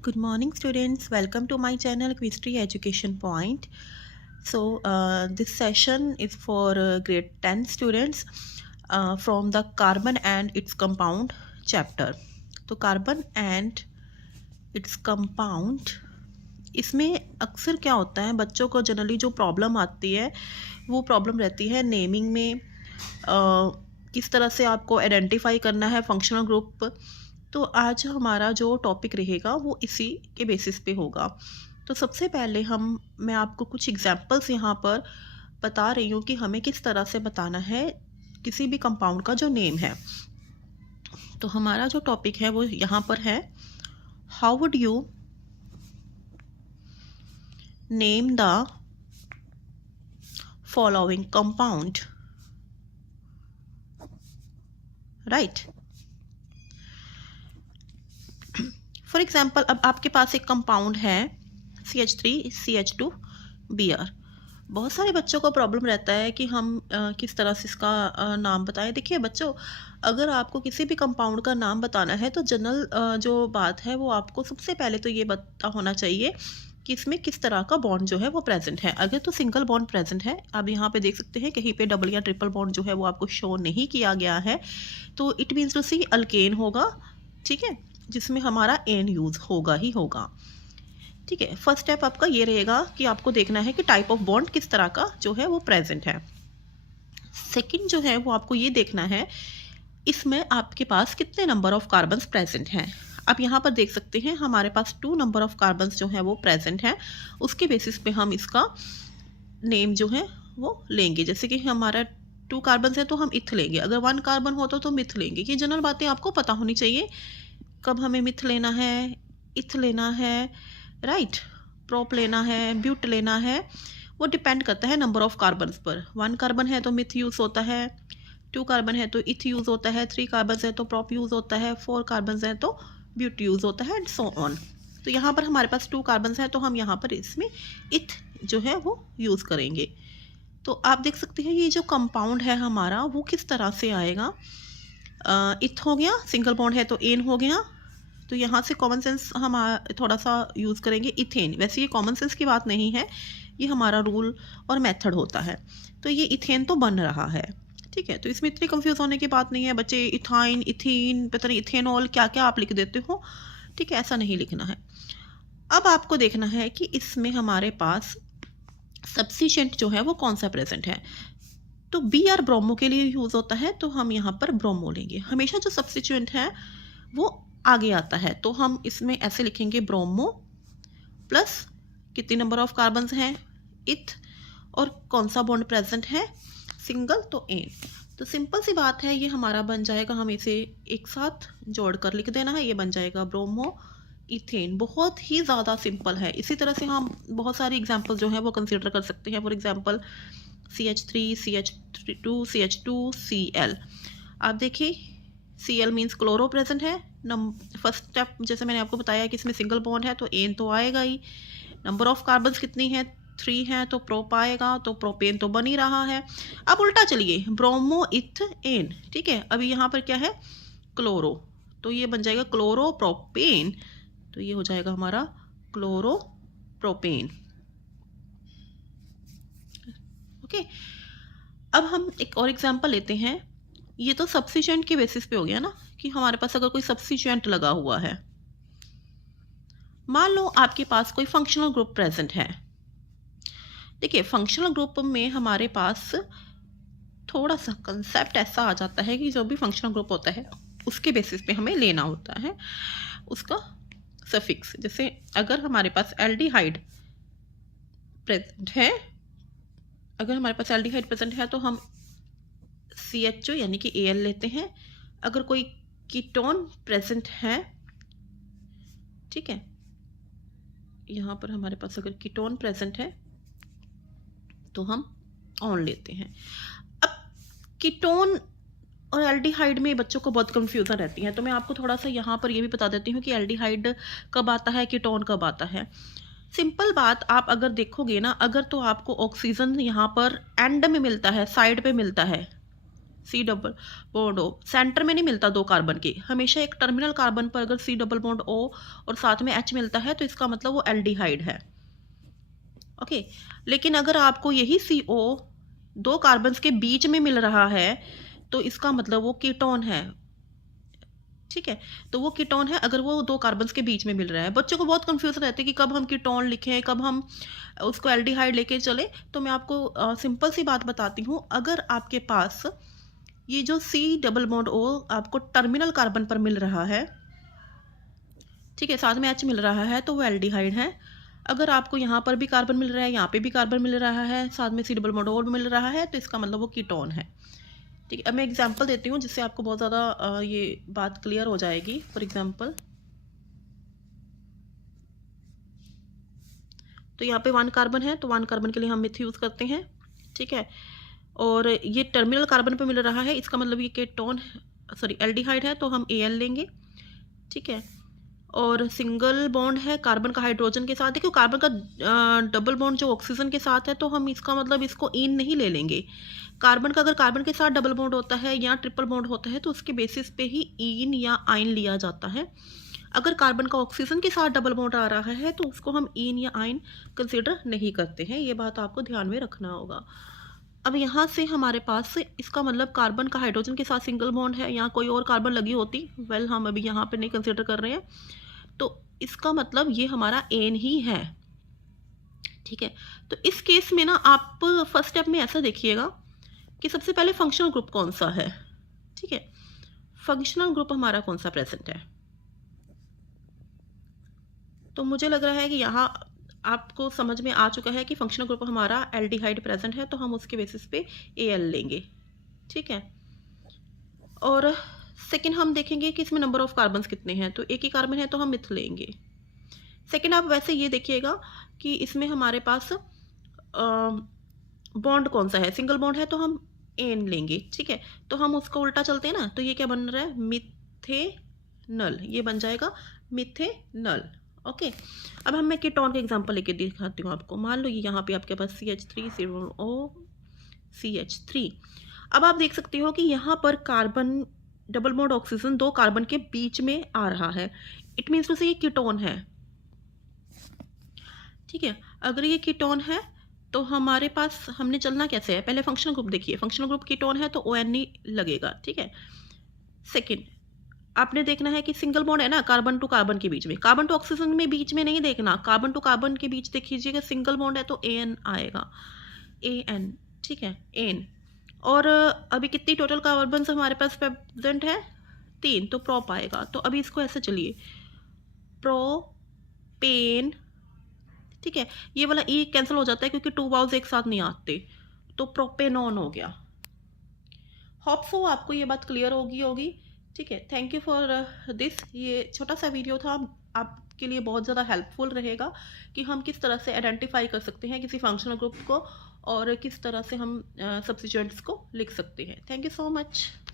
Good morning, students. Welcome to my channel Quistry Education Point. So, this session is for grade 10 students from the carbon and its compound chapter. तो carbon and its compound, इसमें अक्सर क्या होता है, बच्चों को generally जो problem आती है वो प्रॉब्लम रहती है नेमिंग में। किस तरह से आपको आइडेंटिफाई करना है फंक्शनल ग्रुप। तो आज हमारा जो टॉपिक रहेगा वो इसी के बेसिस पे होगा। तो सबसे पहले मैं आपको कुछ एग्जांपल्स यहाँ पर बता रही हूँ कि हमें किस तरह से बताना है किसी भी कंपाउंड का जो नेम है। तो हमारा जो टॉपिक है वो यहाँ पर है, how would you name the following compound, right. For example, अब आपके पास एक कंपाउंड है CH3CH2Br। बहुत सारे बच्चों को प्रॉब्लम रहता है कि हम किस तरह से इसका नाम बताएं। देखिए बच्चों, अगर आपको किसी भी कंपाउंड का नाम बताना है तो जनरल जो बात है वो आपको सबसे पहले तो ये पता होना चाहिए कि इसमें किस तरह का बॉन्ड जो है वो प्रेजेंट है। अगर तो सिंगल बॉन्ड प्रेजेंट है, आप यहाँ पे देख सकते हैं कहीं पे डबल या ट्रिपल बॉन्ड जो है वो आपको शो नहीं किया गया है, तो it means two C alkane होगा, ठीक है, जिसमें हमारा एन यूज़ होगा ही होगा। ठीक है, फर्स्ट स्टेप आपका ये रहेगा कि आपको देखना है कि टाइप ऑफ बॉन्ड किस तरह का जो है वो प्रेजेंट है। सेकंड जो है वो आपको ये देखना है इसमें आपके पास कितने नंबर ऑफ कार्बन्स प्रेजेंट हैं। आप यहाँ पर देख सकते हैं हमारे पास 2 नंबर ऑफ कार्बन्स जो है वो प्रेजेंट हैं। उसके बेसिस पे हम इसका नेम जो है वो लेंगे। जैसे कि हमारा 2 कार्बन्स है तो हम इथ लेंगे, अगर 1 कार्बन होता तो मिथ लेंगे। ये जनरल बातें आपको पता होनी चाहिए, कब हमें मिथ लेना है, इथ लेना है, राइट, प्रोप लेना है, ब्यूट लेना है, वो डिपेंड करता है नंबर ऑफ कार्बन्स पर। 1 कार्बन है तो मिथ यूज़ होता है, 2 कार्बन है तो इथ यूज़ होता है, 3 कार्बन है तो प्रोप यूज़ होता है, 4 कार्बन है तो ब्यूट यूज़ होता है, एंड सो ऑन। तो यहाँ पर हमारे पास 2 कार्बन है तो हम यहाँ पर इसमें इथ जो है वो यूज़ करेंगे। तो आप देख सकते हैं ये जो कंपाउंड है हमारा वो किस तरह से आएगा। इथ हो गया, सिंगल बॉन्ड है तो एन हो गया, तो यहाँ से कॉमन सेंस हम थोड़ा सा यूज़ करेंगे इथेन। वैसे ये कॉमन सेंस की बात नहीं है, ये हमारा रूल और मेथड होता है। तो ये इथेन तो बन रहा है, ठीक है। तो इसमें इतनी कंफ्यूज होने की बात नहीं है बच्चे, इथाइन, इथीन, पता नहीं इथेनॉल क्या क्या आप लिख देते हो, ठीक है, ऐसा नहीं लिखना है। अब आपको देखना है कि इसमें हमारे पास सब्स्टिट्यूएंट जो है वो कौन सा प्रेजेंट है। तो Br ब्रोमो के लिए यूज़ होता है, तो हम यहाँ पर ब्रोमो लेंगे। हमेशा जो सब्स्टिट्यूएंट है वो आगे आता है, तो हम इसमें ऐसे लिखेंगे ब्रोमो प्लस कितनी नंबर ऑफ कार्बन्स हैं, इथ, और कौन सा बॉन्ड प्रेजेंट है, सिंगल, तो एन। तो सिंपल सी बात है, ये हमारा बन जाएगा, हम इसे एक साथ जोड़कर लिख देना है, ये बन जाएगा ब्रोमो इथेन। बहुत ही ज़्यादा सिंपल है। इसी तरह से हम बहुत सारी एग्जाम्पल जो है वो कंसिडर कर सकते हैं। For example CH3, CH2, CH2Cl। आप देखिए Cl मीन्स क्लोरो प्रेजेंट है। फर्स्ट स्टेप जैसे मैंने आपको बताया कि इसमें सिंगल बॉन्ड है तो एन तो आएगा ही। नंबर ऑफ कार्बन्स कितनी है, 3 है, तो प्रोप आएगा, तो प्रोपेन तो बन ही रहा है। अब उल्टा चलिए, ब्रोमो इथ एन, ठीक है। अभी यहाँ पर क्या है, क्लोरो, तो ये बन जाएगा क्लोरो प्रोपेन, तो ये हो जाएगा हमारा क्लोरो प्रोपेन, ओके। अब हम एक और एग्जांपल लेते हैं। ये तो सब्स्टिट्यूएंट के बेसिस पे हो गया ना, कि हमारे पास अगर कोई सब्स्टिट्यूएंट लगा हुआ है, मान लो आपके पास कोई फंक्शनल ग्रुप प्रेजेंट है। देखिए फंक्शनल ग्रुप में हमारे पास थोड़ा सा कंसेप्ट ऐसा आ जाता है कि जो भी फंक्शनल ग्रुप होता है उसके बेसिस पे हमें लेना होता है उसका सफिक्स। जैसे अगर हमारे पास एल्डिहाइड प्रेजेंट है, अगर हमारे पास एल्डिहाइड प्रेजेंट है तो हम CHO यानी कि Al लेते हैं। अगर कोई कीटोन प्रेजेंट है, ठीक है, यहाँ पर हमारे पास अगर कीटोन प्रेजेंट है तो हम ऑन लेते हैं। अब कीटोन और एल्डिहाइड में बच्चों को बहुत कंफ्यूजन रहती है, तो मैं आपको थोड़ा सा यहाँ पर ये भी बता देती हूँ कि एल्डिहाइड कब आता है, कीटोन कब आता है। सिंपल बात, आप अगर देखोगे ना, अगर तो आपको ऑक्सीजन यहाँ पर एंड में मिलता है, साइड पे मिलता है, C double bond O centre में नहीं मिलता दो कार्बन के, हमेशा एक टर्मिनल कार्बन पर अगर सी डबल बॉन्ड ओ और साथ में एच मिलता है तो इसका मतलब वो एल्डिहाइड है। ओके, लेकिन अगर आपको यही सी ओ दो कार्बन्स के बीच में मिल रहा है तो इसका मतलब वो कीटोन है। ठीक है, तो वो कीटोन है अगर वो दो कार्बन्स के बीच में मिल रहा है। बच्चों को बहुत कंफ्यूज रहते हैं कि कब हम कीटोन लिखें, कब हम उसको एल्डिहाइड लेके चले। तो मैं आपको सिंपल सी बात बताती हूँ, अगर आपके पास ये जो सी डबल बॉन्ड ओ आपको टर्मिनल कार्बन पर मिल रहा है, ठीक है, साथ में एच मिल रहा है, तो वो एल्डिहाइड है। अगर आपको यहाँ पर भी कार्बन मिल रहा है, यहाँ पे भी कार्बन मिल रहा है, साथ में सी डबल बॉन्ड ओ मिल रहा है, तो इसका मतलब वो कीटोन है। ठीक है, अब मैं एग्जांपल देती हूँ जिससे आपको बहुत ज़्यादा ये बात क्लियर हो जाएगी। फॉर एग्जांपल, तो यहाँ पे 1 कार्बन है, तो 1 कार्बन के लिए हम मिथ यूज़ करते हैं। ठीक है, और ये टर्मिनल कार्बन पे मिल रहा है, इसका मतलब ये कीटोन सॉरी एल्डिहाइड है, तो हम Al लेंगे। ठीक है, और सिंगल बॉन्ड है कार्बन का हाइड्रोजन के साथ। देखो कार्बन का डबल बॉन्ड जो ऑक्सीजन के साथ है, तो हम इसका मतलब इसको इन नहीं ले लेंगे। कार्बन का अगर कार्बन के साथ डबल बॉन्ड होता है या ट्रिपल बॉन्ड होता है तो उसके बेसिस पे ही इन या आइन लिया जाता है। अगर कार्बन का ऑक्सीजन के साथ डबल बॉन्ड आ रहा है तो उसको हम इन या आइन कंसिडर नहीं करते हैं। ये बात आपको ध्यान में रखना होगा। अब यहाँ से हमारे पास इसका मतलब कार्बन का हाइड्रोजन के साथ सिंगल बॉन्ड है, यहाँ कोई और कार्बन लगी होती, वेल हम अभी यहाँ पे नहीं कंसिडर कर रहे हैं, तो इसका मतलब ये हमारा एन ही है। ठीक है, तो इस केस में ना आप फर्स्ट स्टेप में ऐसा देखिएगा कि सबसे पहले फंक्शनल ग्रुप कौन सा है। ठीक है, फंक्शनल ग्रुप हमारा कौन सा प्रेजेंट है, तो मुझे लग रहा है कि यहाँ आपको समझ में आ चुका है कि फंक्शनल ग्रुप हमारा एल्डिहाइड प्रेजेंट है, तो हम उसके बेसिस पे Al लेंगे। ठीक है, और सेकंड हम देखेंगे कि इसमें नंबर ऑफ कार्बन्स कितने हैं, तो एक ही कार्बन है तो हम मिथ लेंगे। सेकंड आप वैसे ये देखिएगा कि इसमें हमारे पास बॉन्ड कौन सा है, सिंगल बॉन्ड है तो हम एन लेंगे। ठीक है, तो हम उसको उल्टा चलते हैं ना, तो ये क्या बन रहा है, मिथेनल, ये बन जाएगा मिथेनल। ओके, अब हम मैं कीटोन का एग्जांपल लेके दिखाती हूँ आपको। मान लो ये यहाँ पे आपके पास CH3 CH3। अब आप देख सकते हो कि यहाँ पर कार्बन डबल बॉन्ड ऑक्सीजन दो कार्बन के बीच में आ रहा है, इट मीन्स टू से ये कीटोन है। ठीक है, अगर ये कीटोन है तो हमारे पास हमने चलना कैसे है, पहले फंक्शनल ग्रुप देखिए, फंक्शनल ग्रुप कीटोन है तो ON ही लगेगा। ठीक है, सेकंड आपने देखना है कि सिंगल बॉन्ड है ना कार्बन टू कार्बन के बीच में, कार्बन टू ऑक्सीजन में बीच में नहीं देखना, कार्बन टू कार्बन के बीच देखिएगा, सिंगल बॉन्ड है तो AN आएगा, AN। ठीक है, एन। और अभी कितनी टोटल कार्बन हमारे पास प्रेजेंट है, 3, तो प्रोप आएगा। तो अभी इसको ऐसे चलिए, प्रोपेन। ठीक है, ये वाला ई कैंसिल हो जाता है क्योंकि 2 वाउल्स एक साथ नहीं आते, तो प्रोपेनॉन हो गया। होप सो आपको ये बात क्लियर होगी। ठीक है, थैंक यू फॉर दिस। ये छोटा सा वीडियो था, आपके लिए बहुत ज़्यादा हेल्पफुल रहेगा कि हम किस तरह से आइडेंटिफाई कर सकते हैं किसी फंक्शनल ग्रुप को और किस तरह से हम सब्स्टिट्यूएंट्स को लिख सकते हैं। Thank you so much.